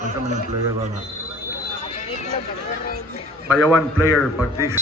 Ano man yung player ba nga? Bayawan player pag this.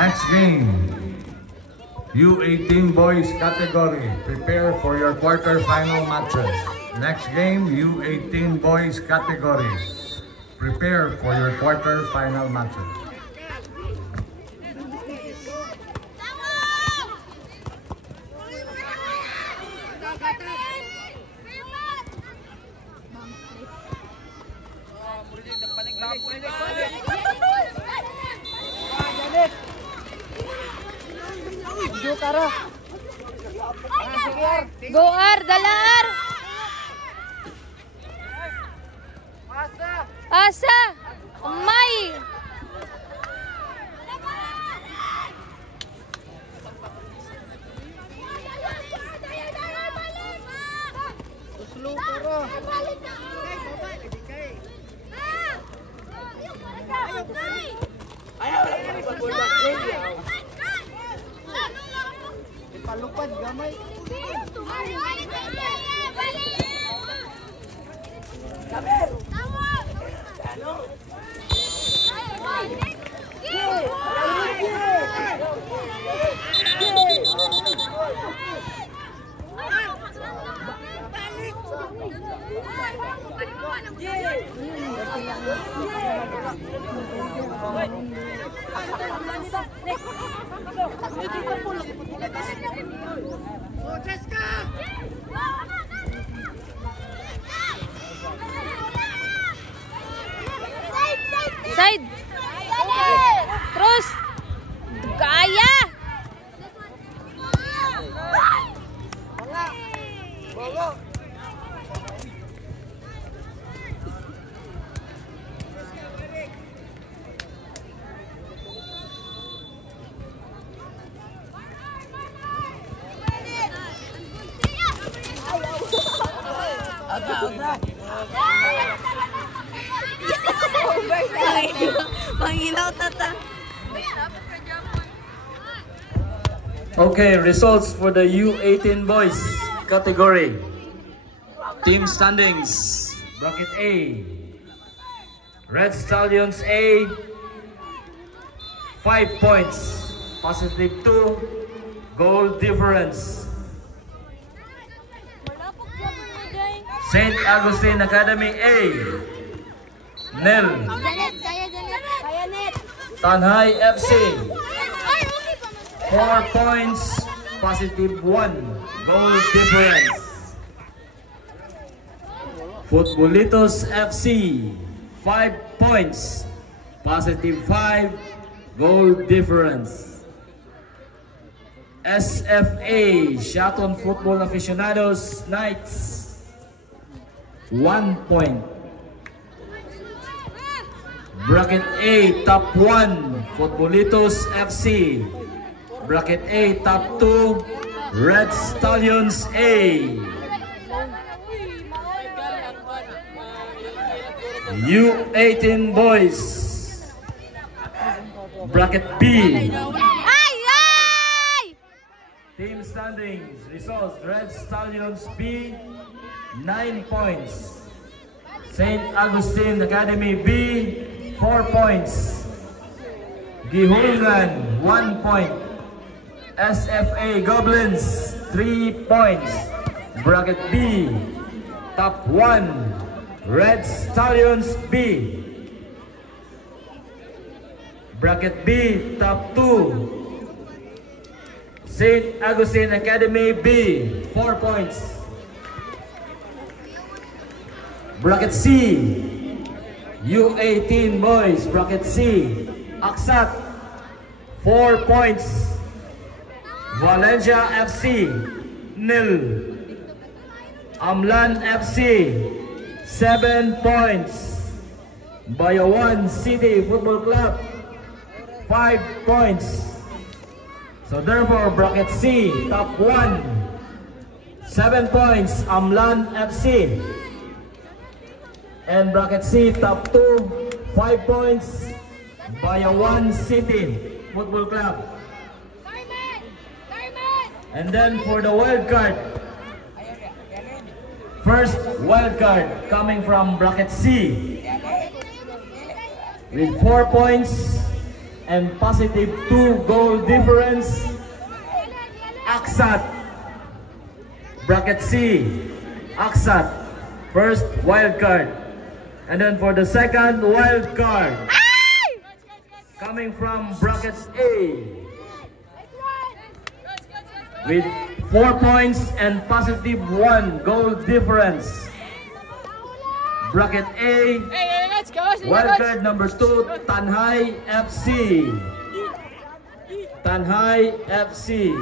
Next game, U18 boys category. Prepare for your quarter-final matches. Next game, U18 boys category. Prepare for your quarter-final matches. Go Ar, dalar. Asa. May. Palupad gamay. Side. Terus. Kaya. Okay, results for the U18 boys category. Team standings. Bracket A. Red Stallions A. 5 points. Positive 2. Goal difference. St. Augustine Academy A. Nil. Tanhay FC. 4 points. Positive 1. Goal difference. Futbolitos FC. 5 points. Positive 5. Goal difference. SFA. Shaton Football Aficionados Knights. 1 point. Bracket A, top 1, Futbolitos FC. Bracket A, top 2, Red Stallions A. U18 boys. Bracket B. Team standings, results, Red Stallions B, 9 points. St. Augustine Academy B, 4 points. Gihulgan, 1 point. SFA Goblins, 3 points. Bracket B, top 1, Red Stallions B. Bracket B, top 2, St. Augustine Academy B, 4 points. Bracket C, U18 boys, bracket C, Aksat, 4 points. Valencia FC, nil. Amlan FC, 7 points. Bayawan City Football Club, 5 points. So therefore, bracket C, top 1, 7 points, Amlan FC. And bracket C, top 2, 5 points, Bayawan City Football Club. And then for the wild card, first wild card coming from bracket C with 4 points and positive 2 goal difference, Aksat. Bracket C, Aksat, first wild card. And then for the second wild card, coming from bracket A with 4 points and positive 1 goal difference, bracket A, wild card number 2, Tanhai FC. Tanhai FC.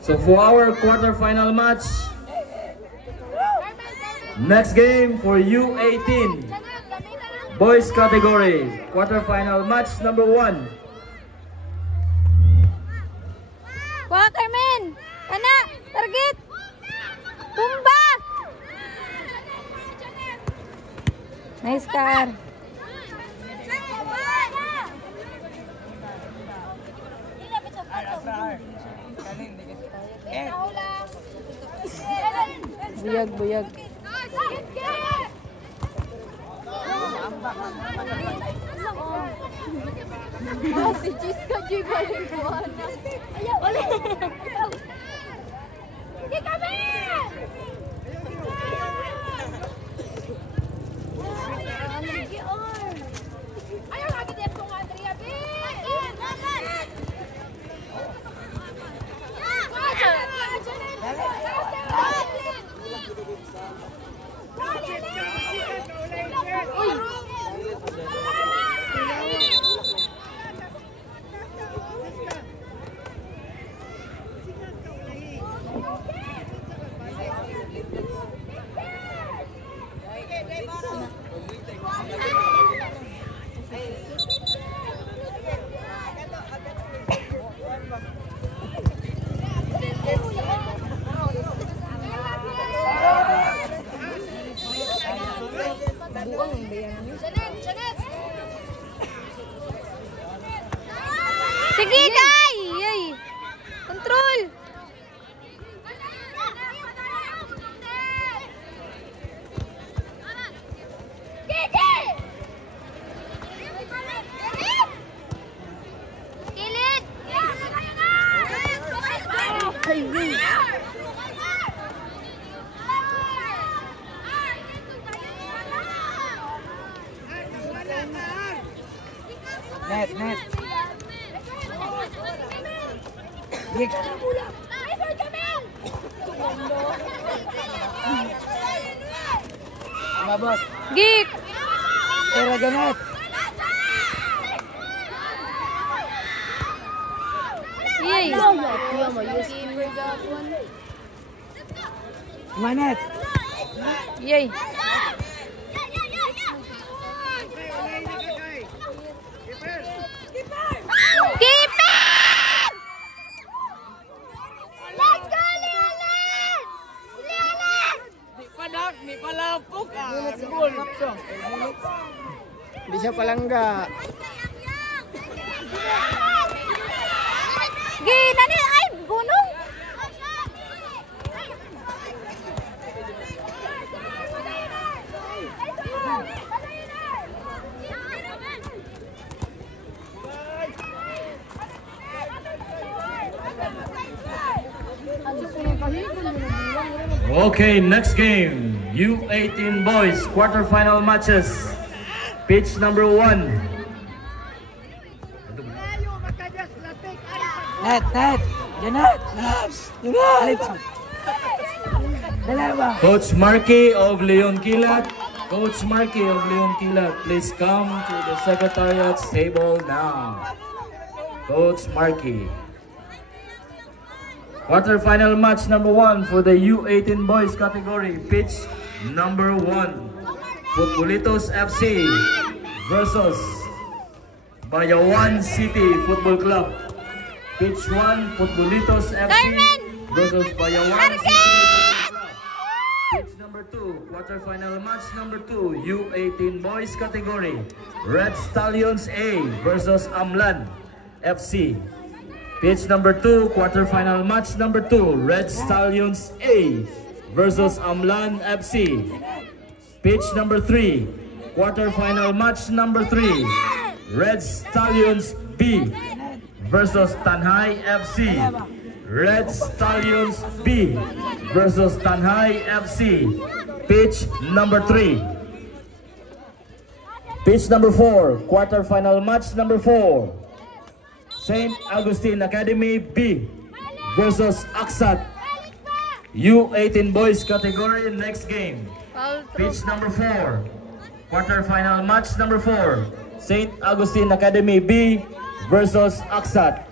So for our quarterfinal match, next game for U18 boys category, quarterfinal match number 1. Wah, Carmen! Kana! Target! Tumba! Nice car. Buyag, buyag. Si Jiska juga yung buwana. Ayaw, ulit! Hindi kami! Ayaw lagi dito kong Andrea, B! Sige, Day! Ay! Control! Kilid! Net, net. Gik. Mabos. Gik! Era Janet. Yay! Manet. Yay! Keeper! Let's go, Leonard! Leonard! Di palapok ah. Di siya palangga. Gina ni ay gunung. Okay, next game, U18 boys quarterfinal matches, pitch number 1. Net, net. Janet. Janet. Dalawa. Coach Marky of Leon Kilat. Coach Marky of Leon Kilat, please come to the secretariat's table now. Coach Marky. Quarterfinal match number 1 for the U18 boys category, pitch number 1. Futbolitos FC versus Bayawan City Football Club. Pitch 1, Futbolitos FC Carmen! versus Bayawan. Target! Pitch number 2, quarterfinal match number 2, U18 boys category. Red Stallions A versus Amlan FC. Pitch number 2, quarterfinal match number 2, Red Stallions A versus Amlan FC. Pitch number 3, quarterfinal match number 3, Red Stallions B versus Tanhay FC. Red Stallions B versus Tanhay FC. Pitch number 3. Pitch number 4, quarterfinal match number 4, St. Augustine Academy B versus Aksat. U18 boys category, next game. Pitch number 4, quarterfinal match number 4, St. Augustine Academy B versus Aksat.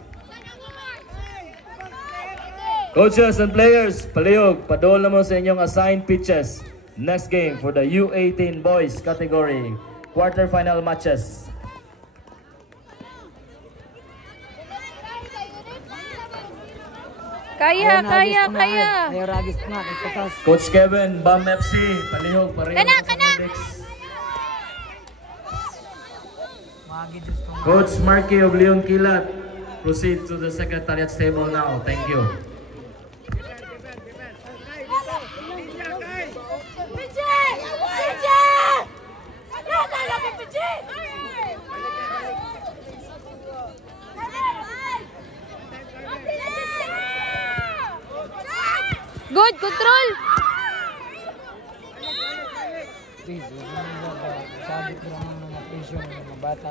Coaches and players, palihog, padol na mo sa inyong assigned pitches. Next game for the U18 boys category, quarterfinal matches. Kaya. Ayaw ragis nga, itatas. Coach Kevin, BAM FC, palihog, pareho. Kana. Magidus ko. Coach Marky of Leon Kilat, proceed to the secretariat's table now. Thank you. Good control. Please, sabi ko lang mga pressure ng mga bata.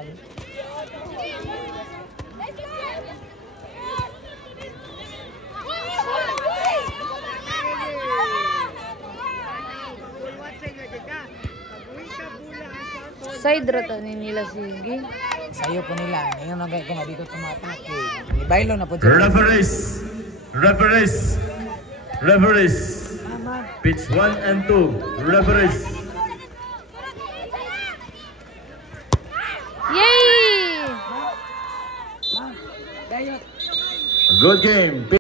Side rata nila sige. Sayo po nila. Ngayon nagay ko na dito tumatak. Ni Bailo na po. Referees. Pitch 1 and 2. Referees. Yay! Dayot. Good game.